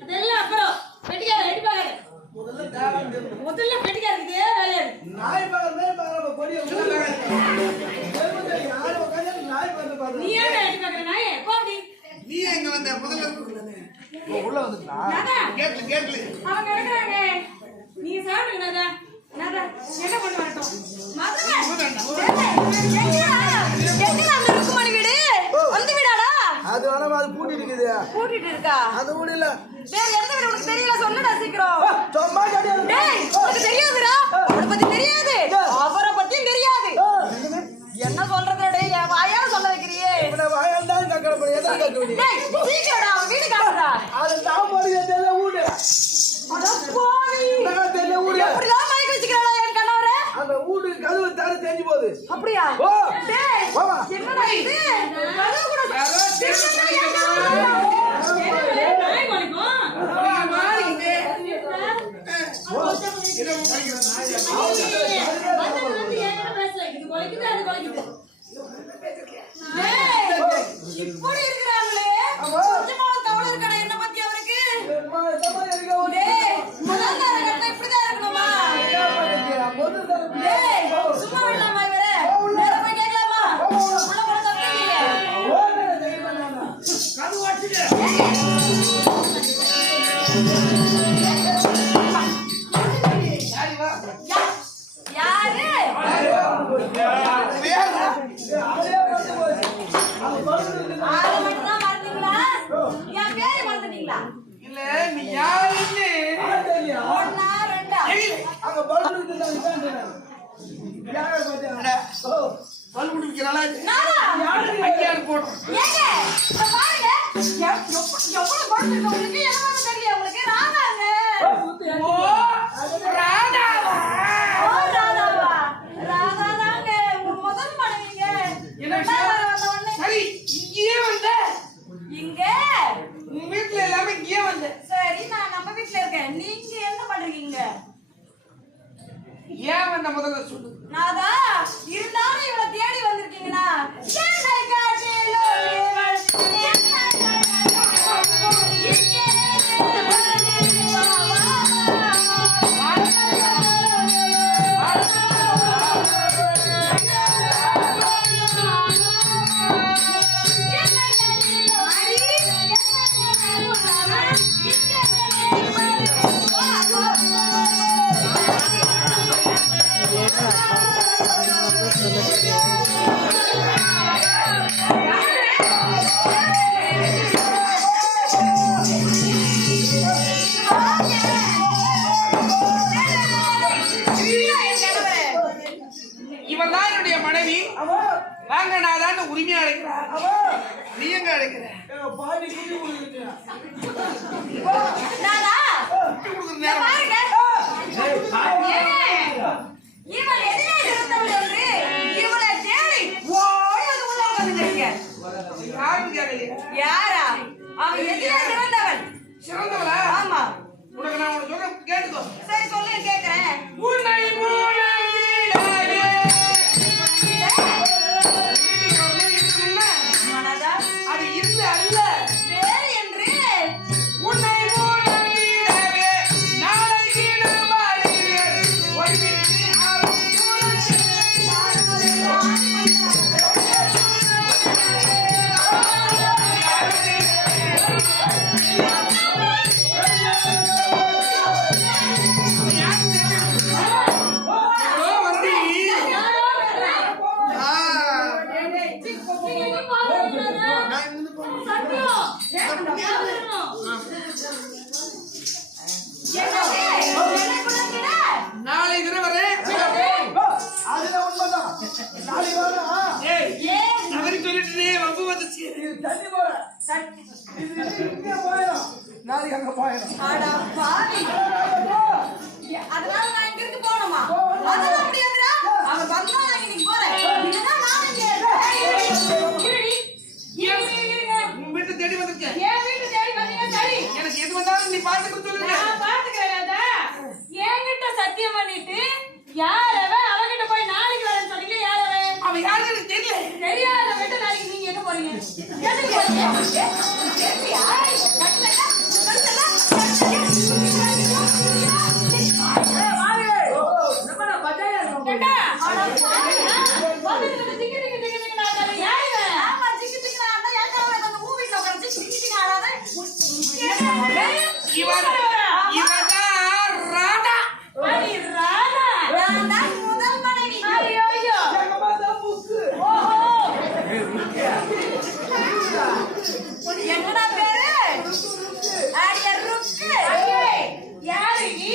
அதெல்லாம் அப்புறம் வெட்டிக்கார வெட்டி பாக்காத முதல்ல வெட்டிக்கார இதே வேலையா நாய் பாக்கறே பாக்கற கொடிய யாரோ கண்ணு நாய் பாக்கற நீ ஏன் வெட்டி பாக்கற நாய் போடி நீ எங்க வந்த முதல்ல உள்ள வந்துட்டா கேட்ல அவங்க இருக்கறாங்க நீ சாப்பிடுங்க நாதா என்ன பண்ண வரட்டும் எங்க அந்த ருக்குமணி வீடு அந்த வீடாடா அது வேணா அது பூட்டிட்டு இருக்கா அது கூட இல்ல வேற எந்த வீடு உனக்கு தெரியல சொல்லுடா சீக்கிரம் சும்மா கேடியா டேய் உனக்கு தெரியாதுடா அவரை பத்தி தெரியாது அவரை பத்தி தெரியாது என்ன சொல்றதே டேய் வாயால சொல்ல வைக்கிறியே இவன வாயால தான் கேக்குற போய் எதா கேக்குறீ டேய் சீக்கிரம்டா அவன் வீடு காட்டுடா அது நான் போறியே தெரியல ஊடு அட போய் நான் தெரியல ஊடு எப்படிடா மைக் வச்சிக்கறடா என் கணவரே அந்த ஊடு கதவு தார தெரிஞ்சு போகுது அப்படியே ஓ டேய் வாமா என்னடா இது கதவு கூட யாரோ நாய் வலிக்கும் மாறி இது இத வலிக்கிற நாய் வந்து ஏங்கட பேசல இது வலிக்குது அது வலிக்குது இப்படி இருக்கறாங்களே கொஞ்சமா கவலை இருக்கடா என்ன பத்தி அவருக்கு டேய் முதல்ல கட்ட இப்படி தான் இருக்கணுமா டேய் சும்மா விடலாமா இவரே நேரா போய் கேட்கலாமா உள்ள போற தப்பு இல்லையே கது வாச்சிடு இல்ல நீ யாருன்னு ஒண்ணா ரெண்டா அங்க பல்பு இருக்குடா யாரோ பாத்தா ஓ பல்பு இருக்குறல யாரு ஐயார் போடு ஏங்க பாருங்க எவ்வளவு பல்பு இருக்கு உங்களுக்கு என்னன்னு தெரியல உங்களுக்கு ராதாங்க ஓ ராதாவா ஓ ராதாவா ராதாங்க உங்க முதல் மனைவிங்க என்ன சரி இங்கே வந்த இங்க உங்க வீட்ல எல்லாமே இங்கே வந்த சரி நான் நம்ம வீட்ல இருக்கேன் நீங்க என்ன பண்றீங்க ஏன் வந்த முதல்ல சொல்லு நாதா இருந்தாலும் இவள தேடி வந்திருக்கீங்கனா என்னை காட்டிலோ உரிமையா அழைக்கிறேன் நீ எங்க அழைக்கிற பாடி குடி குடிங்க நானா பாருங்க இவன் எதிரே இருந்தவள் என்று இவளை தேடி ஓடி வந்து உள்ள உட்கார்ந்துங்க யாரும் கேட்கல யாரா அவன் எதிரே இருந்தவள் சிறந்தவளா ஆமா உனக்கு நான் உனக்கு சொல்ல கேட்டுக்கோ சரி சொல்லுங்க இங்க போயிடும் நாளைக்கு அங்க போயிடும் அதனால நான் இங்க இருக்கு போகணுமா அதெல்லாம் முடியாதுடா அவன் வந்தா நான் இன்னைக்கு போறேன் இதுதான் நான் உன் வீட்டு தேடி வந்திருக்கேன் என் வீட்டு தேடி வந்தீங்க சரி எனக்கு எது வந்தாலும் நீ பார்த்துட்டு சொல்லுங்க நான் பாத்துக்கிறேன் என்கிட்ட சத்தியம் பண்ணிட்டு யாரவன் அவகிட்ட போய் நாளைக்கு வரேன்னு சொன்னீங்க யாரவன் அவன் யாருன்னு எனக்கு தெரியல தெரியாதவங்கிட்ட நாளைக்கு நீங்க எங்க போறீங்க எதுக்கு போறீங்க என்னடா பேரு யாரு நீ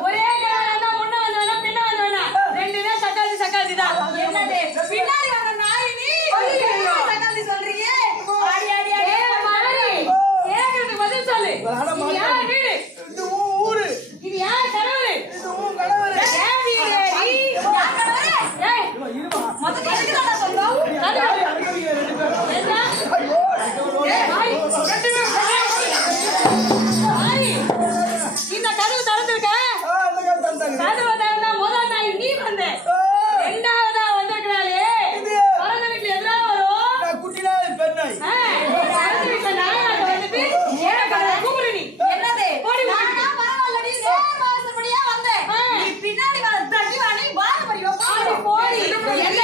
ஒரே ரெண்டு சக்காத்தி சக்காத்தி தான் என்னது பின்னாடி வர நாய் நீ சக்காத்தி சொல்றீங்க ஆடி ஆடி ஆடி ஏன் பதில் சொல்லு இது யார் வீடு இது ஊரு இது யார் கணவர் இது உன் கணவர் ஏன் வீடு யார் கணவர் ஏய் மொத்தம் எதுக்கு நான் சொல்றோம் என்ன ஐயோ இந்த கதவு திறந்திருக்க கதவு திறந்தா முதல் நாய் நீ வந்த ரெண்டாவதா வந்திருக்கிறாளே பிறந்த வீட்டுல எதிரா வரும் குட்டினாய் பெண்ணாய் பிறந்த வீட்டுல நாயாக வந்துட்டு ஏழை கூப்பிடு நீ என்னது நானா பரவாயில்லடி நேர் வாசப்படியா வந்தேன் நீ பின்னாடி வர தட்டி வாடி வாங்க படிவா போடி என்ன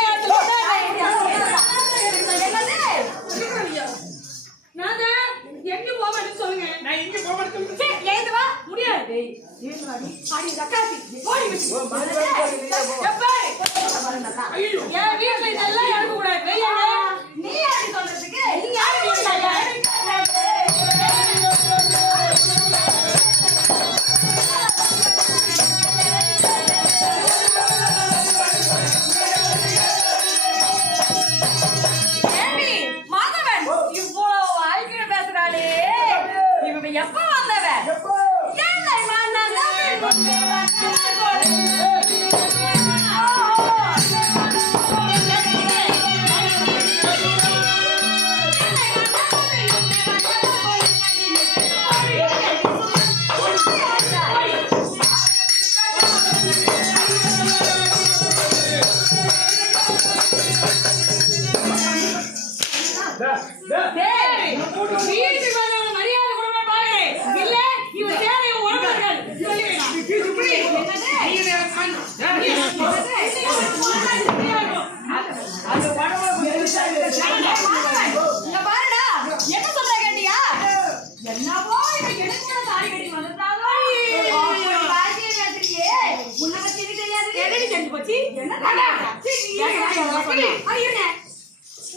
எங்க போவேன்னு சொல்லுங்க நான் இங்க போவேன்னு ஏது வா முடியாது அடி ரக்காசி போடி விட்டு ஐயோ என் வீட்டுல இதெல்லாம் எடுக்க கூடாது நீ யாரு சொல்றதுக்கு நீ யாரு எப்ப வந்தவ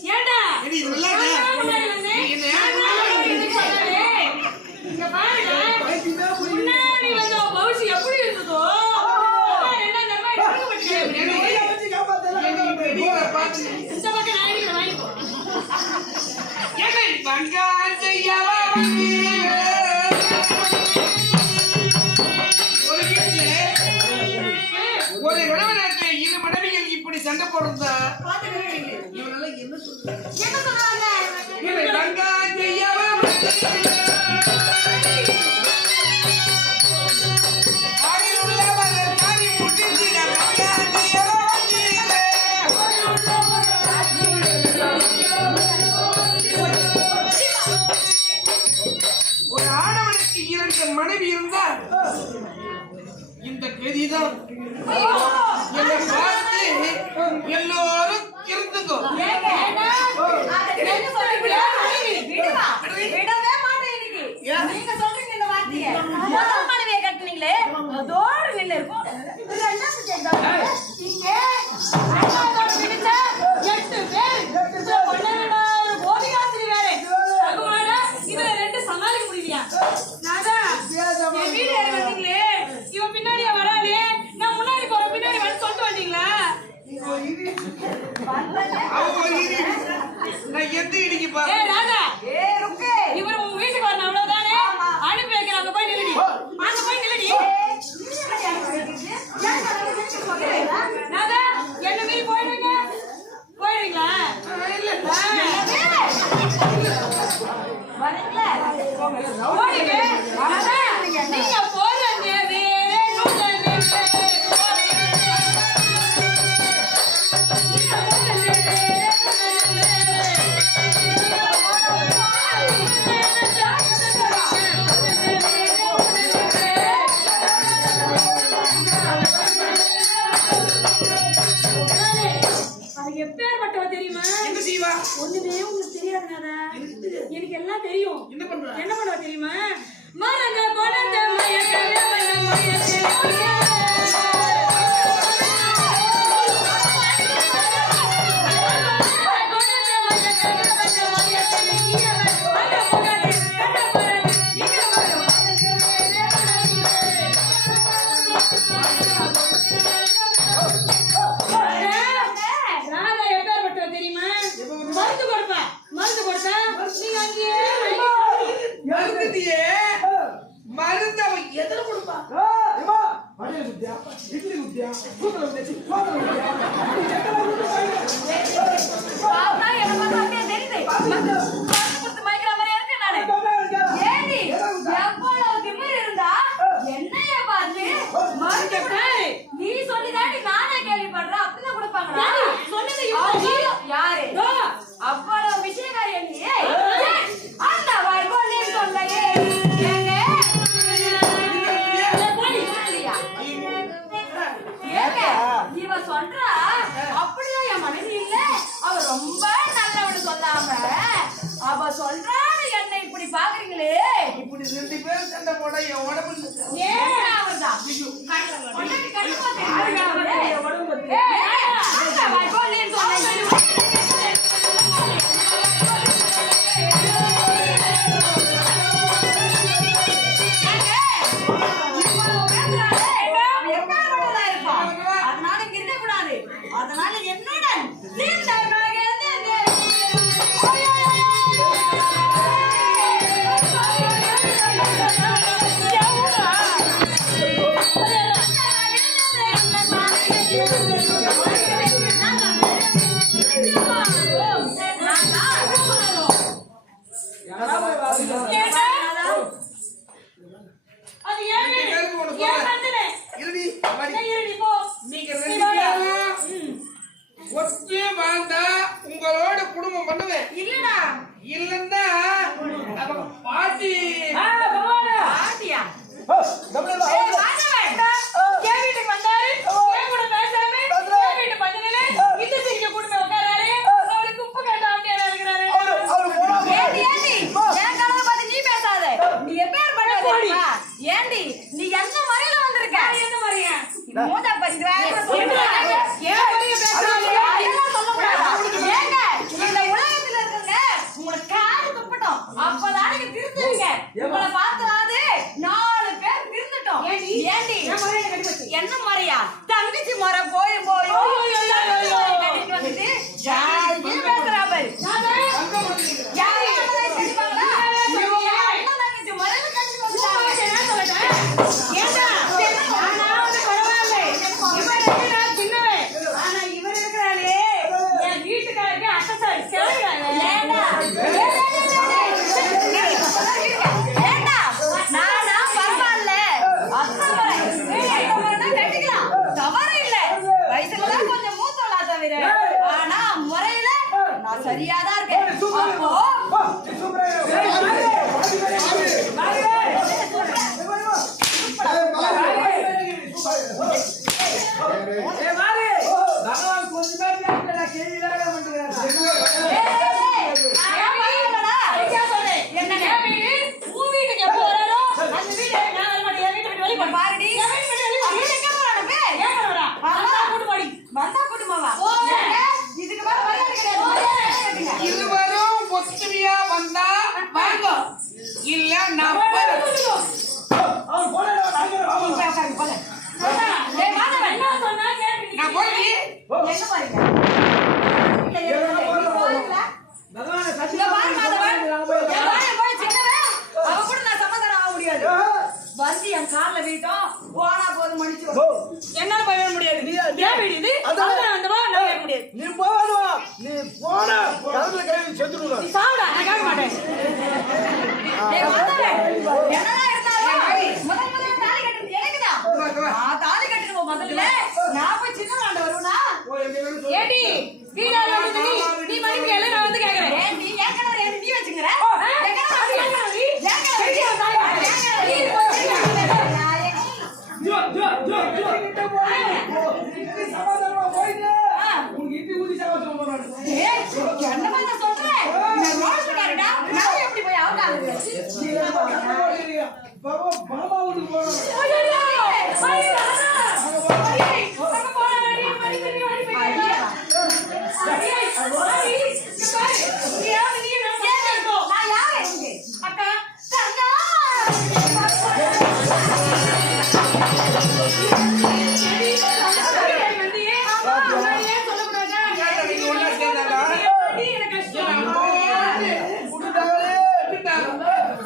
ஏன்டா ஒரு கொடுத்த இவனெல்லாம் என்ன சொல்றாங்க இவன் தங்கா செய்யவே ஒரு ஆடவனுக்கு 2 மனைவி இருந்தால் இந்த கதிதான் என்னை பார்த்து எல்லோரும் இருந்துக்கோ. விடவே மாட்டேன் இன்னைக்கு. நீங்க சொல்றீங்க இந்த வார்த்தையை. முதல் மனைவியை கட்டுனீங்களே அதோடு நின்று இருக்கும். ரெண்டாவது சேர்ந்தாங்க இங்க ரெண்டாவது பிடிச்ச 8 பேர் 12 கோபிகாசிரி வேற அகுமாரா இதுல 2 சமாளிக்க முடியலையா? நாதா என் வீடு ஏறி வந்தீங்களே இவன் பின்னாடியே வராளே நான் முன்னாடி போற பின்னாடி வந்து சொல்லிட்டு வந்தீங்களா? நான் எந்த இடிக்கு பாரு. ஏய் ராதா ருக்கு இவர் உங்க வீட்டுக்கு வரணும் அவ்வளவுதானே? அனுப்பி வைக்கிறேன் அங்க போய் நில்லுடி. அங்க போய் நில்லுடி. ராதா என்ன மீறி போயிடுவீங்க? போயிடுவீங்களா? வரீங்களா? போறீங்க. ராதா நீங்க போறீங்க வேற நூலனே எப்பேற்பட்டவ தெரியுமா? என்ன செய்வா? ஒண்ணுமே உங்களுக்கு தெரியாதுனாதா? எனக்கு எல்லாம் தெரியும். என்ன பண்றா? என்ன பண்ணுவா தெரியுமா? மரங்க கொடந்த மயக்கவே வந்த மயக்கே மருந்து அவன் எதிர கொடுப்பா. நீ சொல்லிதாண்டி நானே கேள்விப்படுறேன். அப்படிதான் கொடுப்பாங்களா? சொன்னது யாரு? அவ்வளவு விஷயக்காரி நீ அந்த வைபோலே சொல்லையே இவ சொல்றா அப்படிதான் என் மனைவி இல்ல அவ ரொம்ப நல்லவனு சொல்லாம அவ சொல்றா என்ன இப்படி பாக்குறீங்களே. இப்படி 2 பேர் சண்டை போட என் உடம்பு ஏன் அவர்தான் அதனால இங்க இருக்க கூடாது. அதனால என்னுடன் ஒத்தே வாழ்ந்தா உங்களோட குடும்பம் பண்ணுவேன். இல்லடா இல்லன்னா பாட்டி பாட்டியா என் வீட்டுக்கு வந்தாரு என் கூட பேசாம என் வீட்டு பந்தனிலே இந்த சிரிக்க குடும்பம் உட்காராரு. அவருக்கு உப்பு கேட்டா அப்படியே இருக்கிறாரு. ஏண்டி என் கனவை பார்த்து நீ பேசாத. நீ எப்பேர் பண்ண ஏண்டி நீ எந்த முறையில வந்திருக்க? எந்த முறையா மூதா பசிக்கிற ஏன் முறைய பேசுறாங்க? அதெல்லாம் சொல்லக்கூடாது. ஏங்க இந்த உலகத்துல இருக்குங்க உங்களுக்கு காது துப்பட்டும் அப்பதான் நீங்க திருந்துவீங்க. உங்களை பார்த்தாது 4 பேர் திருந்துட்டோம். ஏண்டி என்ன முறையா? தங்கச்சி முறை போய் வந்துட்டு பேசுறா பாரு. யாரு தெரியுமாங்களா? தங்கச்சி முறையில கண்டிப்பா ஆனா இவர் இருக்கிறாளே இல்ல நான் போறேன். அவன் போனா போங்க. ஏய் மாதவன் என்ன சொன்னா கேட்டு நான் போறேன். என்ன பாருங்க பகவான இங்க பாரு மாதவன் என் வாயை போய் சின்னவே அவ கூட நான் சமாதானம் ஆக முடியாது வந்து என் கால்ல வீட்டும் போனா போது மன்னிச்சு என்னால போய் வர முடியாது ஏன் வீடு அந்த வா நான் கேட்க முடியாது நீ போவா நீ போனா கழுத்துல கை செத்துடுவா நீ சாவுடா நான் கேட்க மாட்டேன் ஏய் மாதவன் என்னடா இருந்தாலும் முதல்ல தாலி கட்டுறது எனக்குதான் நான் தாலி கட்டுறது முதல்ல நான் போய் சின்ன ஆண்ட வருவனா ஏடி வீடால வந்து நீ மறுபடியும் எல்லாம் நான் வந்து கேக்குறேன் ஏய் நீ ஏக்கனவர ஏன் நீ வச்சுங்கற ஏக்கனவர நீ சமாதானமா போயிடு உனக்கு இட்டி ஊதி சமாதானம் போறானே ஏய் என்ன பண்ண சொல்றேன் நான் ரோஸ் காரடா நான் எப்படி போய் ஆகாது பாபா பாபா ஊதி போறோம்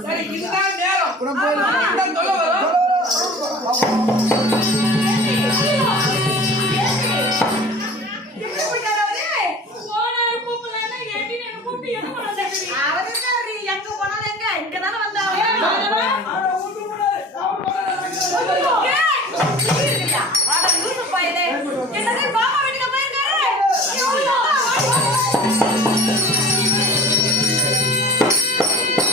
சரி இதுதான் நேரம். இதுதான் சொல்ல வரும். எங்க போனாலும் எங்க இங்கதானே வந்தாங்க